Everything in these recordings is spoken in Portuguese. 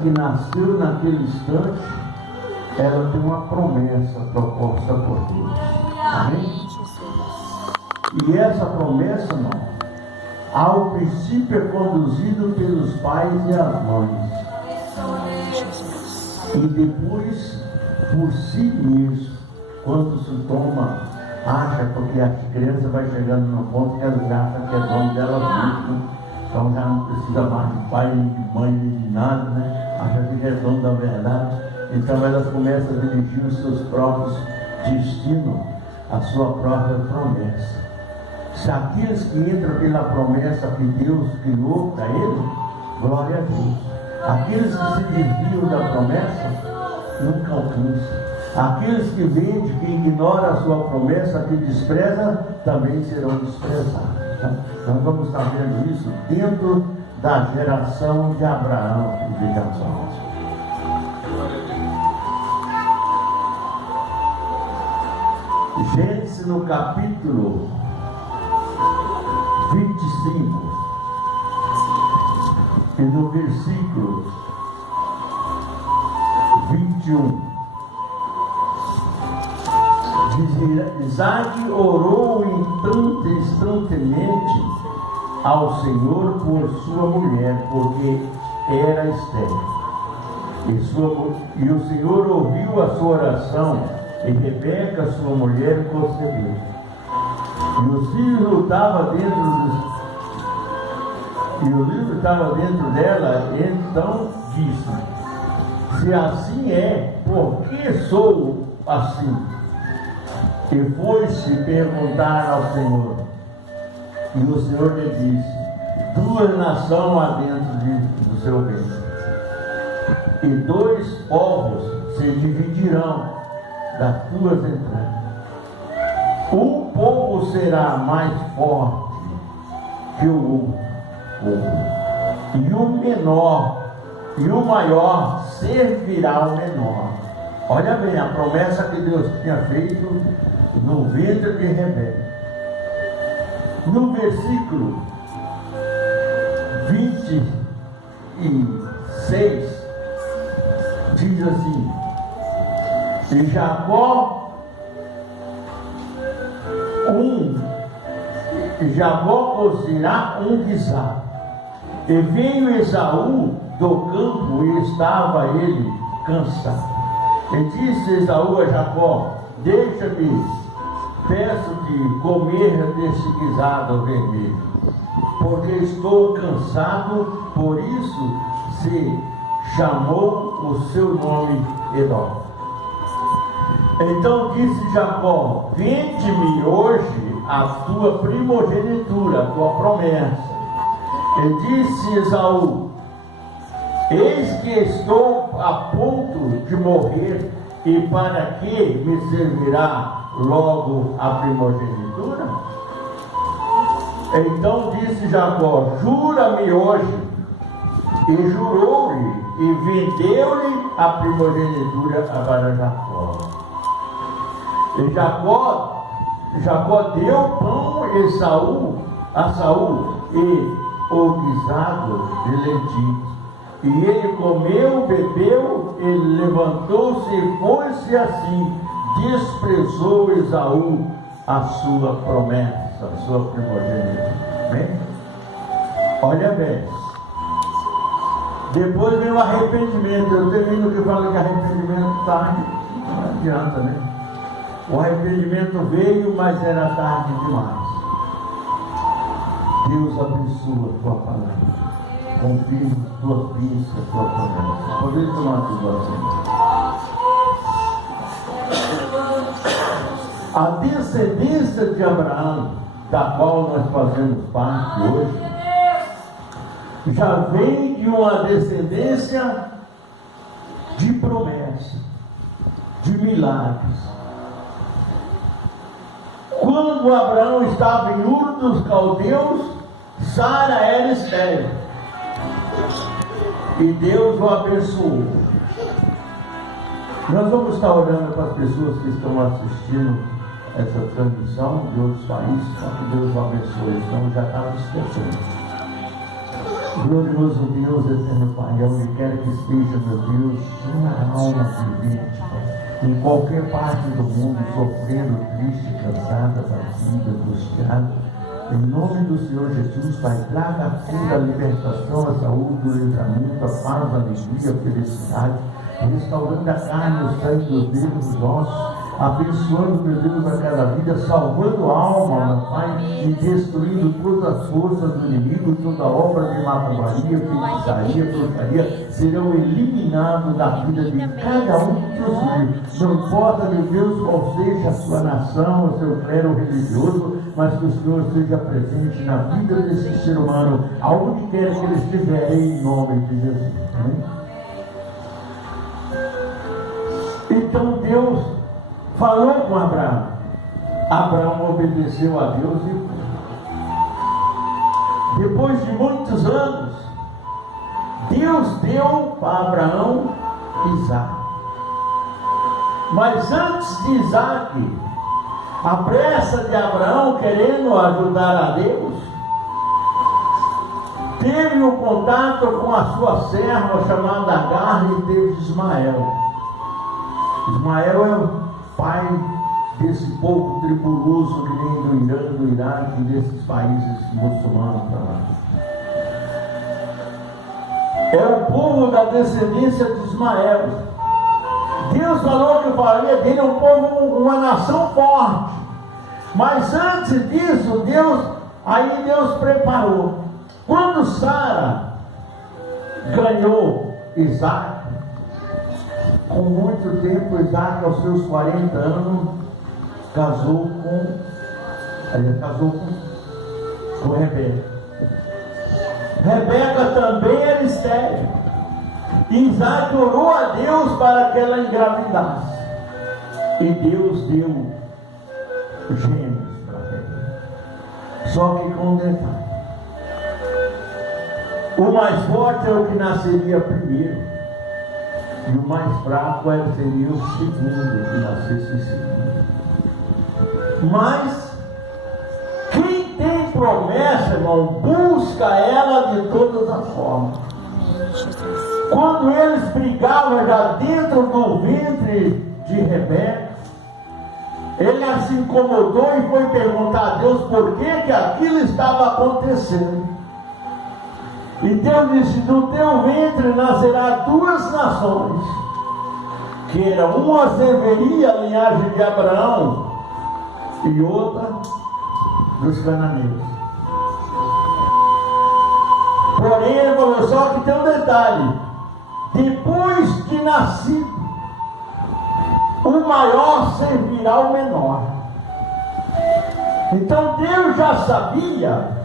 que nasceu naquele instante, ela tem uma promessa proposta por Deus. Amém? E essa promessa, irmão, ao princípio é conduzido pelos pais e as mães. E depois, por si mesmo, quando se toma, acha, porque a criança vai chegando no ponto que ela acha que é dono dela mesma. Então já não precisa mais de pai, nem de mãe, nem de nada, né? Acha que é dono da verdade. Então elas começam a dirigir os seus próprios destinos, a sua própria promessa. Se aqueles que entram pela promessa que Deus criou para ele, glória a Deus. Aqueles que se desviam da promessa, nunca alcançam. Aqueles que vendem, que ignoram a sua promessa, que despreza, também serão desprezados. Nós vamos estar vendo isso dentro da geração de Abraão e de Jacó. Gênesis no capítulo 25 e no versículo 21 diz: Isaac orou instantaneamente ao Senhor por sua mulher, porque era estéril. E o Senhor ouviu a sua oração, e Rebeca, sua mulher, concebeu. E os filhos estavam dentro dela, então disse: se assim é, por que sou assim? E foi-se perguntar ao Senhor. E o Senhor lhe disse: duas nações há dentro do seu ventre, e dois povos se dividirão das tuas entranhas. Um povo será mais forte que o outro, e o menor e o maior servirá ao menor. Olha bem, a promessa que Deus tinha feito no ventre de Rebeca. No versículo 26 diz assim: e Jacó cozirá um guisado. E veio Esaú do campo, e estava ele cansado. E disse Esaú a Jacó: deixa-me, peço-te comer desse guisado vermelho, porque estou cansado. Por isso se chamou o seu nome Edom. Então disse Jacó: vende-me hoje a tua primogenitura, a tua promessa. E disse Esaú: eis que estou a ponto de morrer, e para que me servirá logo a primogenitura? Então disse Jacó: jura-me hoje. E jurou-lhe, e vendeu-lhe a primogenitura para Jacó. E Jacó deu pão a Saul e o guisado de lentilhas. E ele comeu, bebeu, ele levantou-se e foi-se assim. Desprezou Esaú a sua promessa, a sua primogenitura. Bem? Olha bem. Depois vem o arrependimento. Eu termino que fala que arrependimento tarde, não adianta, né? O arrependimento veio, mas era tarde demais. Deus abençoa a tua palavra. Confie na tua bênção, a tua promessa. Podemos tomar a situação. A descendência de Abraão, da qual nós fazemos parte hoje, já vem de uma descendência de promessa, de milagres. Quando Abraão estava em Ur dos Caldeus, Sara era estéril. E Deus o abençoou. Nós vamos estar orando para as pessoas que estão assistindo essa transmissão de outros países, para que Deus o abençoe, senão já estava esquecendo. Glorioso Deus, eterno Pai, onde quer que esteja, meu Deus, uma alma vivente, Pai, em qualquer parte do mundo, sofrendo, triste, cansada, batida, angustiada, em nome do Senhor Jesus, Pai, traga a cura, a libertação, a saúde, o livramento, a paz, a alegria, a felicidade, restaurando a carne, o sangue, os dedos, os ossos, abençoando, meu Deus, a cada vida, salvando a alma, meu Pai, e destruindo todas as forças do inimigo, toda obra de macumbaria, feitiçaria, bruxaria, serão eliminados da vida de cada um dos seus filhos. Não importa, meu Deus, qual seja a sua nação, o seu clero religioso, mas que o Senhor esteja presente na vida desse ser humano, aonde quer que ele estiver, em nome de Jesus. Amém? Então Deus falou com Abraão. Abraão obedeceu a Deus e depois de muitos anos, Deus deu para Abraão Isaac. Mas antes de Isaac, a pressa de Abraão querendo ajudar a Deus, teve um contato com a sua serva chamada Agar e teve Ismael. Ismael é o pai desse povo tribuloso que vem do Irã, do Iraque, desses países muçulmanos para lá. É o povo da descendência de Ismael. Deus falou que faria dele um povo, uma nação forte. Mas antes disso, Deus preparou. Quando Sara ganhou Isaac, com muito tempo, Isaac, aos seus 40 anos, casou com Rebeca. Rebeca também era estéril. Isaac orou a Deus para que ela engravidasse. E Deus deu gêmeos para Rebeca. Só que com um detalhe: o mais forte é o que nasceria primeiro, e o mais fraco seria o segundo que nascesse segundo. Mas quem tem promessa, irmão, busca ela de todas as formas. Quando eles brigavam já dentro do ventre de Rebeca, ele se incomodou e foi perguntar a Deus por que aquilo estava acontecendo. E Deus disse: do teu ventre nascerá 2 nações, que era uma serviria a linhagem de Abraão e outra dos cananeus. Porém, ele falou: só que tem um detalhe: depois de nascido, o maior servirá ao menor. Então Deus já sabia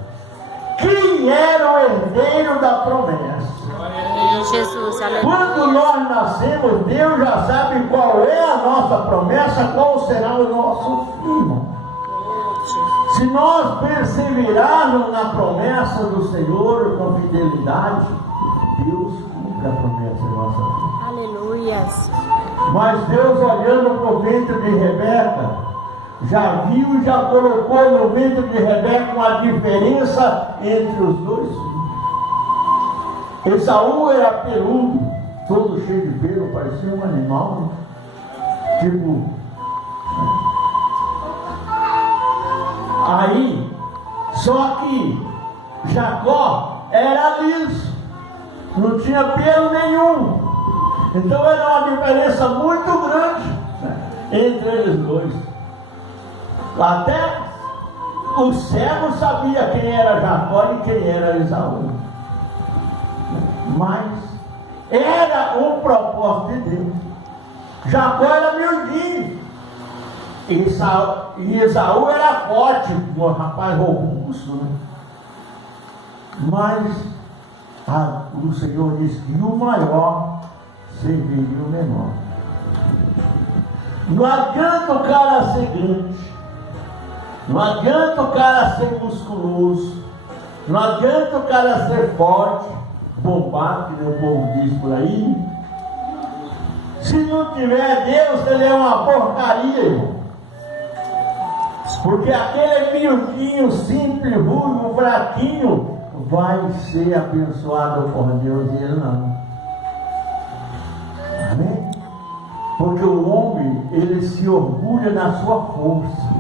quem era o herdeiro da promessa. Jesus, quando nós nascemos, Deus já sabe qual é a nossa promessa, qual será o nosso fim. Se nós perseverarmos na promessa do Senhor com fidelidade, Deus cumpre a promessa em nossa vida. Aleluias. Mas Deus, olhando para o ventre de Rebeca, já viu e já colocou no ventre de Rebeca uma diferença entre os dois filhos. Esaú era peludo, todo cheio de pelo, parecia um animal, tipo. Aí, só que Jacó era liso, não tinha pelo nenhum. Então era uma diferença muito grande entre eles dois. Até o cego sabia quem era Jacó e quem era Esaú. Mas era um propósito de Deus. Jacó era miudinho e Esaú era forte, um rapaz robusto, né? Mas o Senhor disse que o maior serviria o menor. Não adianta o cara ser grande, não adianta o cara ser musculoso, não adianta o cara ser forte, bombado, que o povo diz por aí. Se não tiver Deus, ele é uma porcaria, irmão. Porque aquele miudinho, simples, ruivo, fraquinho, vai ser abençoado por Deus e ele não. Amém? Porque o homem, ele se orgulha na sua força.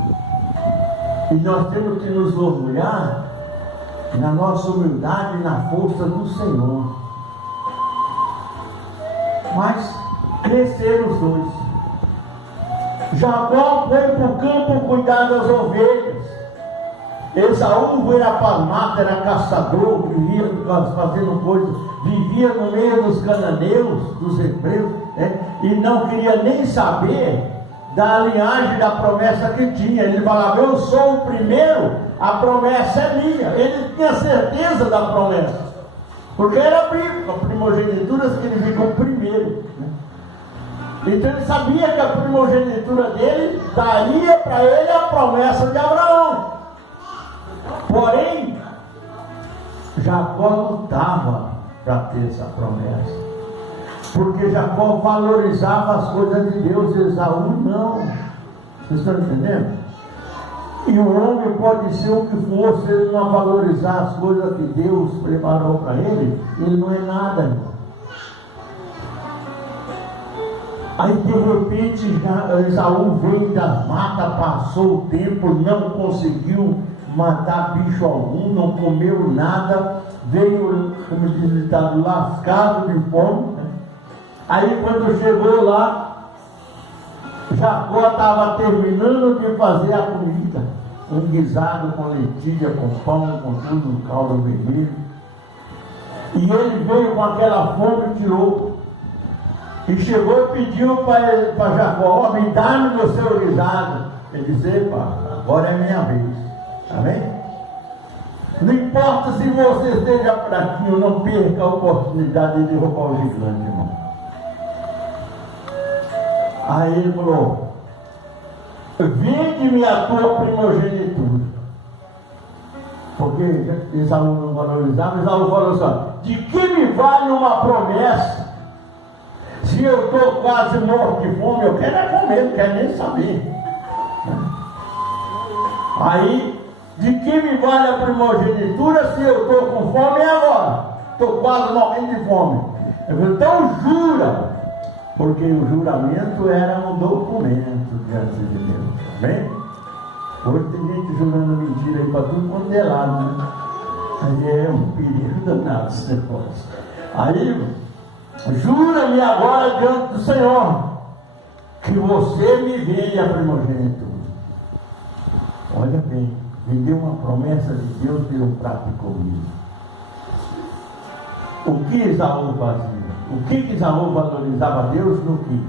E nós temos que nos orgulhar na nossa humildade e na força do Senhor. Mas cresceram os dois. Jacó foi para o campo cuidar das ovelhas. Esaú era para as matas, era caçador, vivia fazendo coisas, vivia no meio dos cananeus, dos hebreus, e não queria nem saber da linhagem, da promessa que tinha. Ele falava: eu sou o primeiro, a promessa é minha. Ele tinha certeza da promessa, porque era a primogenitura significa o primeiro, né? Então ele sabia que a primogenitura dele daria para ele a promessa de Abraão. Porém, Jacó lutava para ter essa promessa, porque Jacó valorizava as coisas de Deus, Esaú não. Vocês estão entendendo? E o homem pode ser o que for, se ele não valorizar as coisas que Deus preparou para ele, ele não é nada, irmão. Aí de repente Esaú veio das matas, passou o tempo, não conseguiu matar bicho algum, não comeu nada, veio, como diz o ditado, lascado de fome. Aí quando chegou lá, Jacó estava terminando de fazer a comida, um guisado com lentilha, com pão, com tudo, caldo vermelho. E ele veio com aquela fome e tirou. E chegou e pediu para Jacó: me dá-me o seu guisado. Ele disse: epa, agora é minha vez. Amém? Não importa se você esteja fraquinho, não perca a oportunidade de roubar o gigante, irmão. Aí ele falou: vende-me a tua primogenitura. Porque Esaú não valorizava. Esaú falou assim: de que me vale uma promessa se eu estou quase morto de fome? Eu quero é comer, não quero nem saber. Aí, de que me vale a primogenitura se eu estou com fome agora? Estou quase morrendo de fome. Eu falei: então jura. Porque o juramento era um documento diante de Deus. Amém? Hoje tem gente jurando mentira aí para tudo quanto é lado, né? Aí é um perigo danado esse negócio. Aí, jura-me agora diante do Senhor que você me vende a primogenitura. Olha bem, me deu uma promessa de Deus pelo prato de comida. O que Esaú fazia? O que Esaú valorizava Deus no que?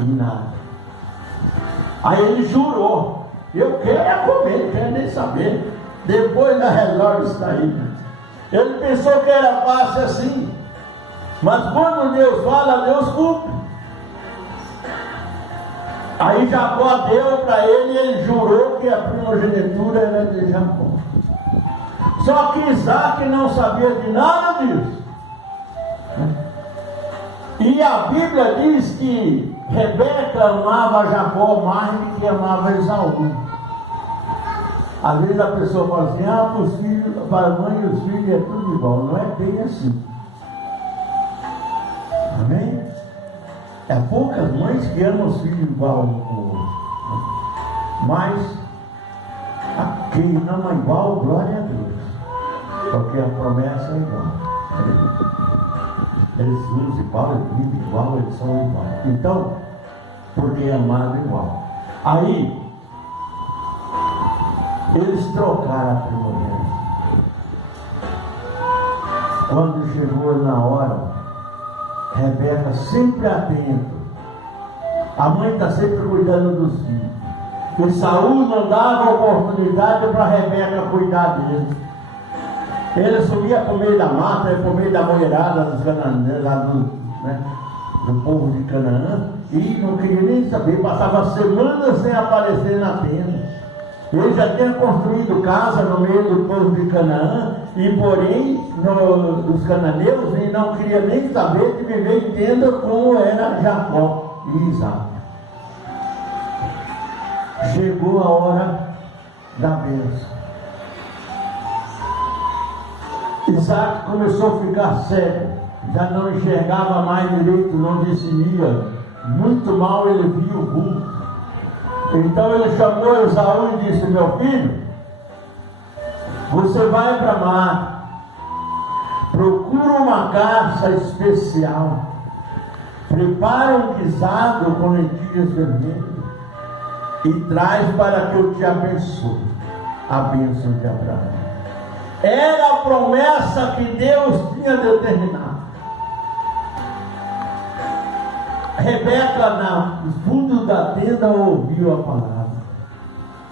Em nada. Aí ele jurou: eu quero é comer, não quero nem saber. Depois da relógio está aí. Ele pensou que era fácil assim. Mas quando Deus fala, Deus cumpre. Aí Jacó deu para ele e ele jurou que a primogenitura era de Jacó. Só que Isaac não sabia de nada disso. E a Bíblia diz que Rebeca amava Jacó mais do que amava Esaú. Às vezes a pessoa fala assim: para a mãe e os filhos é tudo igual. Não é bem assim. Amém? É poucas mães que amam os filhos igual um ao outro. Mas quem ama igual, glória a Deus. Porque a promessa é igual. Jesus e Paulo vivem igual, eles são iguais. Então, porque é amado igual. Aí, eles trocaram a primogênita. Quando chegou na hora, Rebeca sempre atenta. A mãe está sempre cuidando dos filhos. E Saúl não dava oportunidade para Rebeca cuidar deles. Ele subia para o meio da mata, para o meio da mulherada dos cananeus, do povo de Canaã, e não queria nem saber, passava semanas sem aparecer na tenda. Ele já tinha construído casa no meio do povo de Canaã, e porém, dos cananeus, e não queria nem saber de viver em tenda como era Jacó e Isaac. Chegou a hora da bênção. Isaac começou a ficar cego, já não enxergava mais direito, não discernia, muito mal ele via o vulto. Então ele chamou Esaú e disse: meu filho, você vai para mar, procura uma caça especial, prepara um guisado com lentilhas vermelhas e traz para que eu te abençoe. A bênção de Abraão era a promessa que Deus tinha determinado. Rebeca, no fundo da tenda, ouviu a palavra.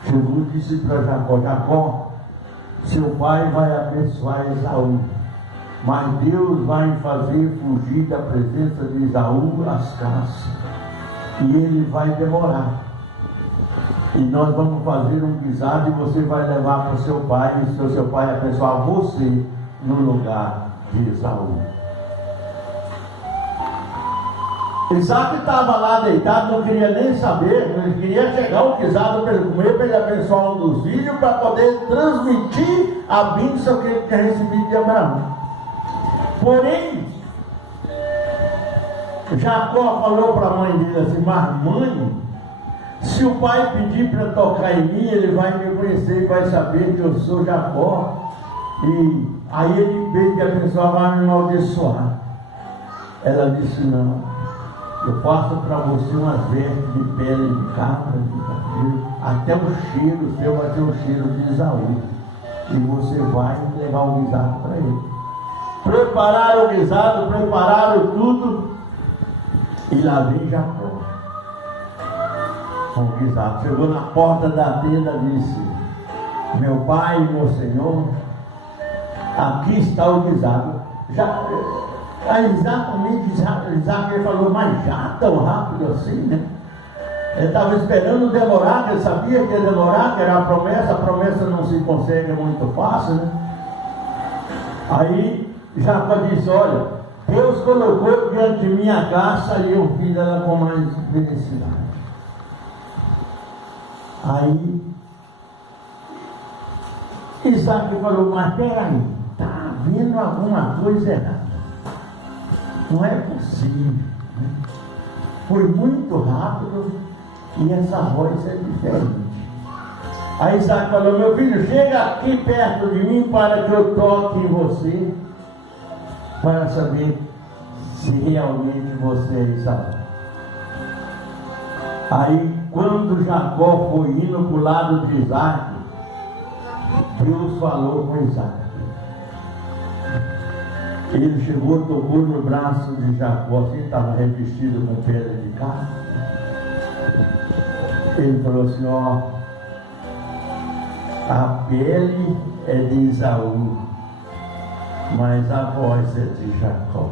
Chegou e disse para Jacó: Jacó, seu pai vai abençoar Esaú, mas Deus vai fazer fugir da presença de Esaú as caças, e ele vai demorar. E nós vamos fazer um guisado e você vai levar para o seu pai, e o seu pai abençoar você no lugar de Esaú. Isaac estava lá deitado, não queria nem saber, ele queria chegar o guisado para ele comer, para ele abençoar um dos filhos, para poder transmitir a bênção que ele tinha recebido de Abraão. Porém, Jacó falou para a mãe dele assim: mas mãe, se o pai pedir para tocar em mim, ele vai me conhecer e vai saber que eu sou Jacó. E aí ele, em vez de abençoar, vai me amaldiçoar. Ela disse: não, eu faço para você umas vestes de pele de cabra, de carneiro, até o cheiro seu vai ser o cheiro de Esaú. E você vai levar o guisado para ele. Prepararam o guisado, prepararam tudo, e lá vem Jacó com o guisado. Chegou na porta da tenda e disse: meu pai e meu senhor, aqui está o guisado. Exatamente, Isaac falou: mas já tão rápido assim, né? Ele estava esperando demorar, que ele sabia que ia demorar, que era a promessa não se consegue muito fácil, né? Aí Jacó disse: olha, Deus colocou diante de mim a caça e eu fiz ela com mais felicidade. Aí Isaac falou: mas peraí, está havendo alguma coisa errada, não é possível, né? Foi muito rápido e essa voz é diferente. Aí Isaac falou: meu filho, chega aqui perto de mim para que eu toque em você, para saber se realmente você é Esaú. Aí quando Jacó foi indo para o lado de Isaac, Deus falou com Isaac. Ele chegou, tocou no braço de Jacó, assim, estava revestido com pedra de carne. Ele falou assim: ó, a pele é de Esaú, mas a voz é de Jacó.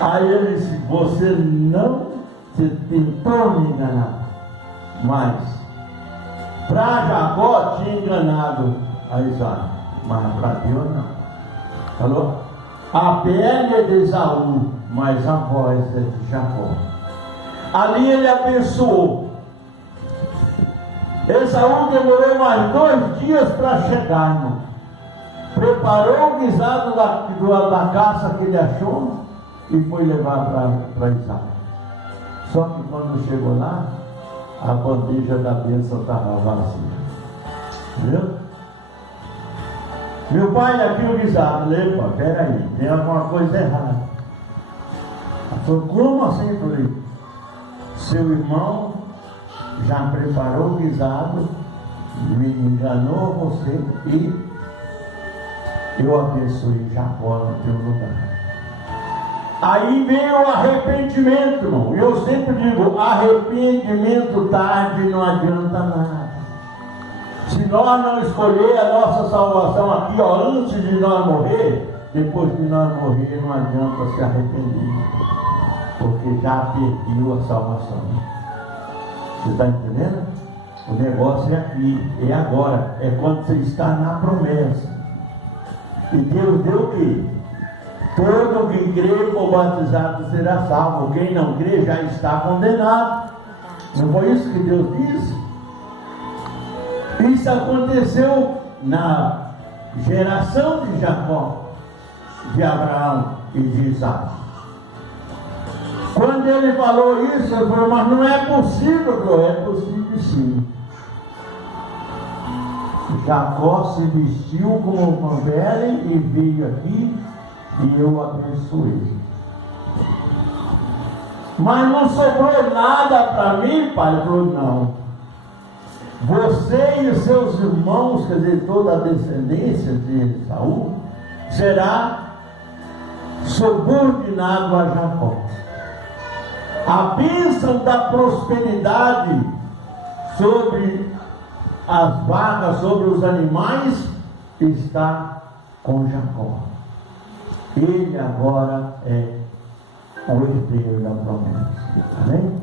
Aí ele disse: você tentou me enganar, mas para Jacó tinha enganado a Isaac, mas para Deus não. Falou: a pele é de Esaú, mas a voz é de Jacó. Ali ele abençoou. Esaú demorou mais 2 dias para chegar, irmão. Preparou o guisado da caça que ele achou e foi levar para Isaac. Só que quando chegou lá, a bandeja da bênção estava vazia. Viu? Meu pai, aqui o guisado. Epa, peraí, tem alguma coisa errada. Ela falou: como assim? Eu falei: seu irmão já preparou o guisado, me enganou você e eu abençoei Jacó no teu lugar. Aí veio o arrependimento, irmão. Eu sempre digo: arrependimento tarde não adianta nada. Se nós não escolher a nossa salvação aqui, ó, antes de nós morrer, depois de nós morrer não adianta se arrepender, porque já perdeu a salvação. Você está entendendo? O negócio é aqui, é agora, é quando você está na promessa. E Deus deu o quê? Todo que crê ou batizado será salvo. Quem não crê já está condenado. Não foi isso que Deus disse? Isso aconteceu geração de Jacó, de Abraão e de Isaac. Quando ele falou isso, ele falou, mas não é possível, é possível sim. Jacó se vestiu como uma velha e veio aqui e eu abençoei. Mas não sobrou nada para mim, pai? Ele falou, não. Você e seus irmãos, quer dizer, toda a descendência de Saul, será subordinado a Jacó. A bênção da prosperidade sobre as vacas, sobre os animais, está com Jacó. Ele agora é o herdeiro da promessa. Amém?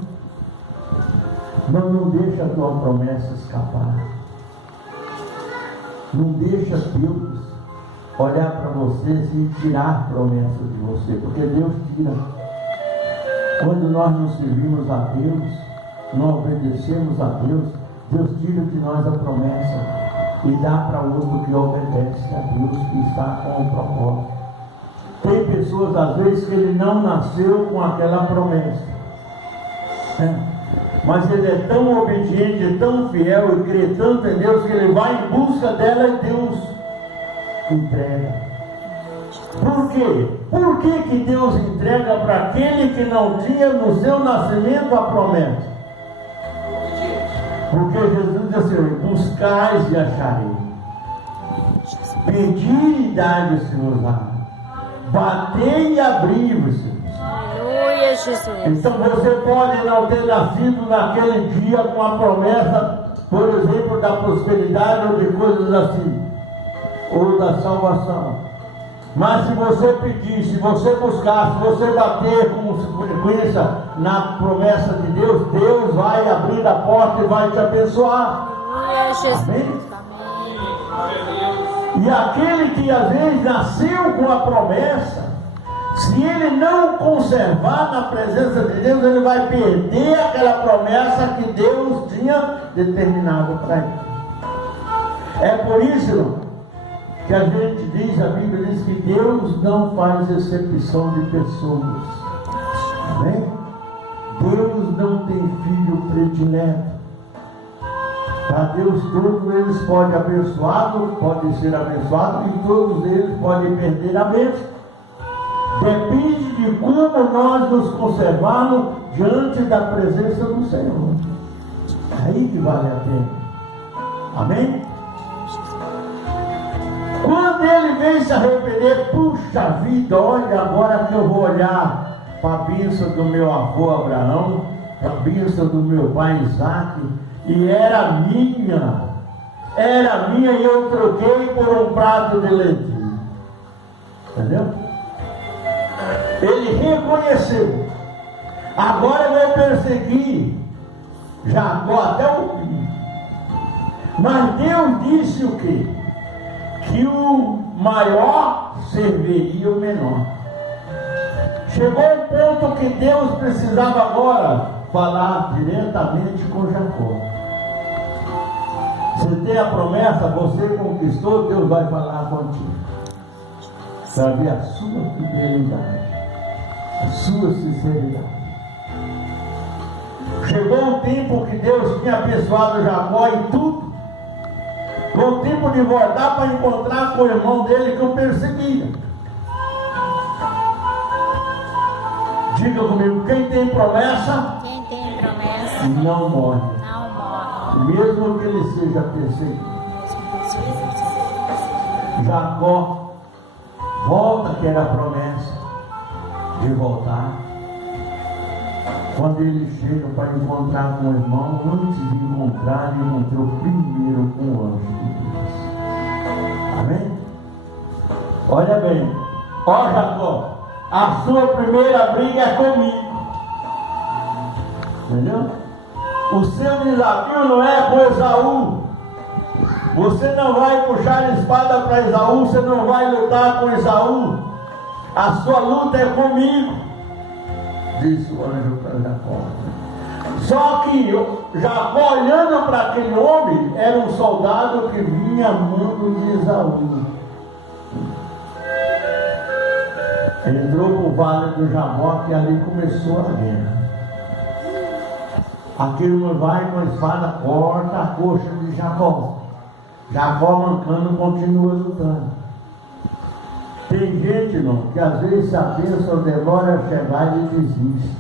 Não deixa a tua promessa escapar. Não deixa Deus olhar para vocês e tirar promessas de você, porque Deus tira. Quando nós não servimos a Deus, não obedecemos a Deus, Deus tira de nós a promessa e dá para outro que obedece a Deus, que está com o propósito. Tem pessoas, às vezes, que ele não nasceu com aquela promessa, mas ele é tão obediente, tão fiel e crê tanto em Deus, que ele vai em busca dela e Deus entrega. Por quê? Por que Deus entrega para aquele que não tinha no seu nascimento a promessa? Porque Jesus disse assim, buscais e acharei, pedi e dai-vos se batei e abri-vos. Aleluia, Jesus. Então você pode não ter nascido naquele dia com a promessa, por exemplo, da prosperidade ou de coisas assim, ou da salvação. Mas se você pedir, se você buscar, se você bater com frequência na promessa de Deus, Deus vai abrir a porta e vai te abençoar. Aleluia, Jesus. Amém? E aquele que às vezes nasceu com a promessa, se ele não conservar na presença de Deus, ele vai perder aquela promessa que Deus tinha determinado para ele. É por isso que a gente diz, a Bíblia diz que Deus não faz exceção de pessoas. Amém? Deus não tem filho predileto. Para Deus todos eles podem ser abençoados e todos eles podem perder a bênção. Depende de como nós nos conservarmos diante da presença do Senhor. É aí que vale a pena. Amém? Quando ele vem se arrepender, puxa vida, olha, agora que eu vou olhar para a bênção do meu avô Abraão, para a bênção do meu pai Isaac, e era minha e eu troquei por um prato de lentilha. Entendeu? Ele reconheceu. Agora eu vou perseguir Jacó até o fim. Mas Deus disse o quê? Que o maior serviria o menor. Chegou um ponto que Deus precisava agora falar diretamente com Jacó. Você tem a promessa, você conquistou, Deus vai falar contigo. Para ver a sua fidelidade, a sua sinceridade. Chegou o tempo que Deus tinha abençoado Jacó em tudo. Com o tempo de voltar para encontrar com o irmão dele que o perseguia. Diga comigo, quem tem promessa não morre. Mesmo que ele seja perseguido. Jacó volta, que era a promessa de voltar. Quando ele chega para encontrar com o irmão, antes de encontrar, ele encontrou primeiro com o anjo de Deus. Amém? Olha bem, ó Jacó, a sua primeira briga é comigo. Entendeu? O seu desafio não é com Esaú. Você não vai puxar a espada para Esaú, você não vai lutar com Esaú. A sua luta é comigo, disse o anjo para Jacó. Só que Jacó, olhando para aquele homem, era um soldado que vinha a mando de Esaú. entrou para o vale do Jaboque e ali começou a guerra. Aquilo vai com a espada, corta a coxa de Jacó. Jacó mancando continua lutando. Tem gente, não, que às vezes a bênção demora a chegar e desiste.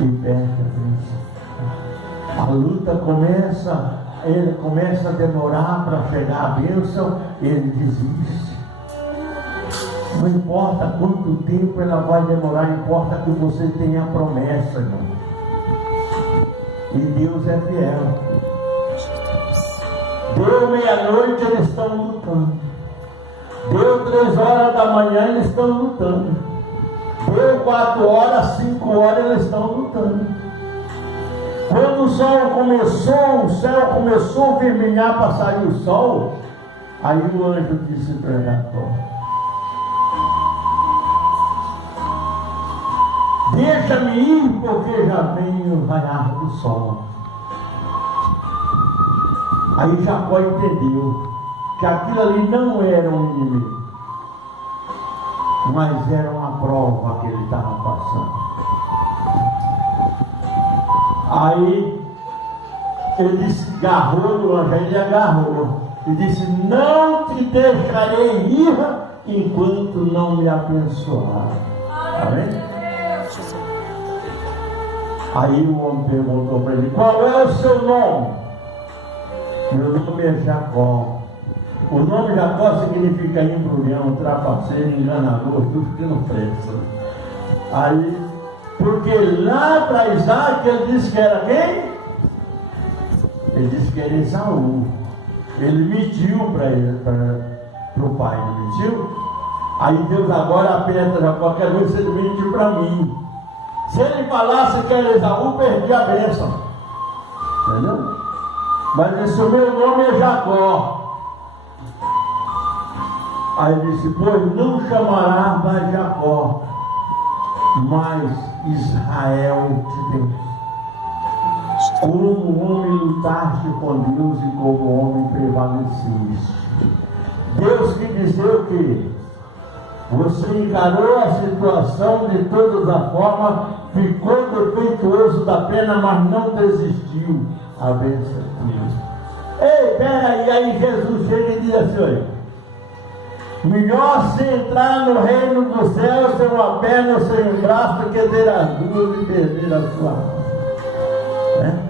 E perde a bênção. A luta começa, ele começa a demorar para chegar a bênção, ele desiste. Não importa quanto tempo ela vai demorar, importa que você tenha a promessa, irmão. E Deus é fiel. Deu meia-noite, eles estão lutando. Deu 3 horas da manhã, eles estão lutando. Deu 4 horas, 5 horas, eles estão lutando. Quando o sol começou, o céu começou a vermelhar para sair o sol, aí o anjo disse para Jacó: deixa-me ir, porque já vem o raiar do sol. Aí Jacó entendeu que aquilo ali não era um inimigo, mas era uma prova que ele estava passando. Aí ele se agarrou no anjo, ele agarrou e disse: não te deixarei ir enquanto não me abençoar. Amém? Aí o homem perguntou para ele: qual é o seu nome? Meu nome é Jacó. O nome Jacó significa embrulhão, trapaceiro, enganador, tudo que não presta. Aí, porque lá para Isaac ele disse que era quem? Ele disse que era Esaú. Ele mentiu para o pai, não mentiu? Aí Deus agora aperta Jacó: quero ver se ele mentiu para mim. Se ele falasse que era Esaú, perdi a bênção. Entendeu? Mas disse: o meu nome é Jacó. Aí ele disse: pois não chamará mais Jacó, mas Israel de Deus. Como homem lutaste com Deus e como homem prevaleciste. Deus quis dizer o quê? Você encarou a situação de todas as formas, ficou defeituoso da pena, mas não desistiu. A bênção é tua. Ei, peraí, aí Jesus chega e diz assim: olha, melhor se entrar no reino dos céus sem uma perna ou sem um braço, do que ter as duas e perder a sua alma. Né?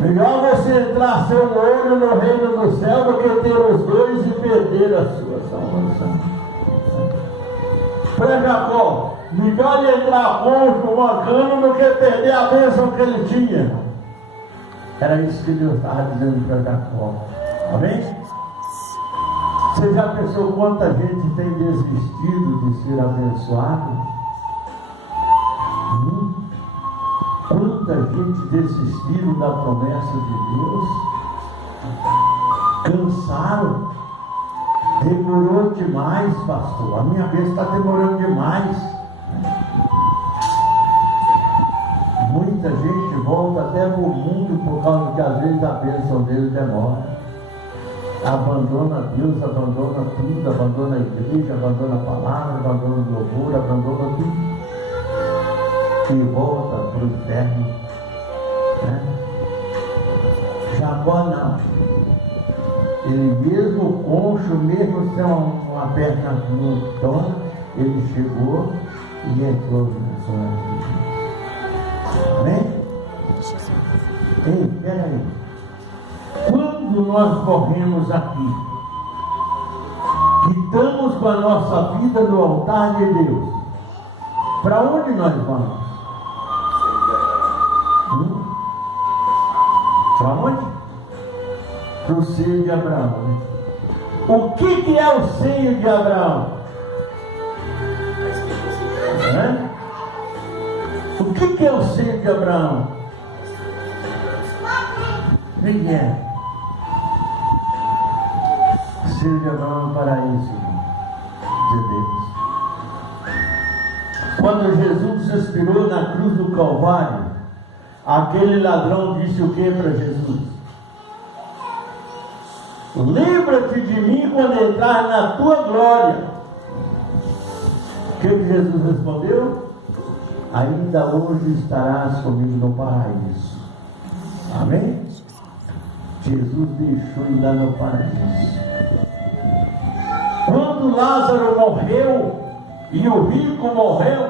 Melhor você entrar sem um olho no reino do céu do que ter os dois e perder a sua salvação. Para Jacó, melhor ele entrar coxo, mancando, do que perder a bênção que ele tinha. Era isso que Deus estava dizendo para Jacó. Amém? Você já pensou quanta gente tem desistido de ser abençoado? Quanta gente desistiu da promessa de Deus? Cansaram? Demorou demais, pastor. A minha vez está demorando demais. Muita gente volta até para o mundo por causa que às vezes a bênção dele demora. Abandona Deus, abandona tudo, abandona a igreja, abandona a palavra, abandona o louvor, abandona tudo. E volta para o inferno. Né? Jacó não. Ele mesmo concho, mesmo sem uma perna no trono, ele chegou e entrou no sonho de Deus. Amém? Ei, peraí. Quando nós corremos aqui, que estamos com a nossa vida no altar de Deus, para onde nós vamos? Para onde? Para o seio de Abraão. Né? O que é o seio de Abraão? Né? O que é o seio de Abraão? O que é? O seio de Abraão é um paraíso de Deus. Quando Jesus expirou na cruz do Calvário, aquele ladrão disse o que para Jesus? Lembra-te de mim quando entrar na tua glória. que Jesus respondeu? Ainda hoje estarás comigo no paraíso. Amém? Jesus deixou ir lá no paraíso. Quando Lázaro morreu e o rico morreu,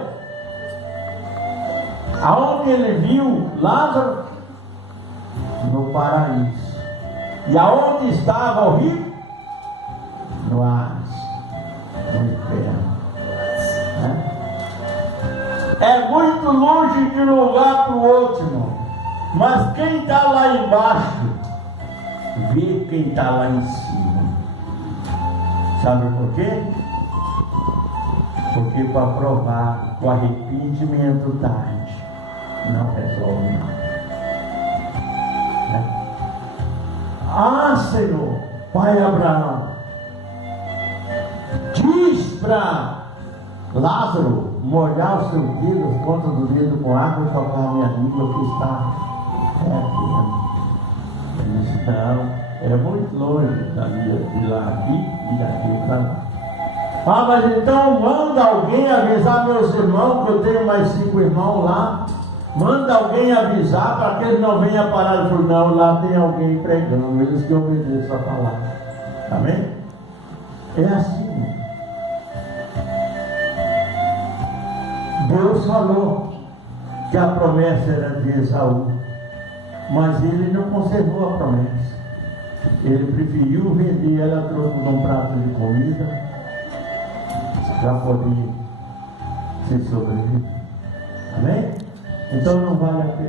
aonde ele viu Lázaro? No paraíso. E aonde estava o rico? No Hades, no inferno. É muito longe de um lugar para o outro, irmão. Mas quem está lá embaixo vê quem está lá em cima. Sabe por quê? Porque para provar que o arrependimento tarde não resolve nada. Ah, Senhor, Pai Abraão, diz para Lázaro molhar os seus dedos, as pontas do dedo com água e tocar a minha língua que está fervendo. Ele disse, não, é muito longe de lá aqui e daqui para lá. Ah, mas então manda alguém avisar meus irmãos, que eu tenho mais 5 irmãos lá. Manda alguém avisar para que eles não venham parar. Ele falou, não, lá tem alguém pregando, eles que obedeçam a palavra. Amém? É assim. Deus falou que a promessa era de Esaú, mas ele não conservou a promessa. Ele preferiu vender ela a troco de um prato de comida para poder se sobreviver. Amém? Então não vale a pena.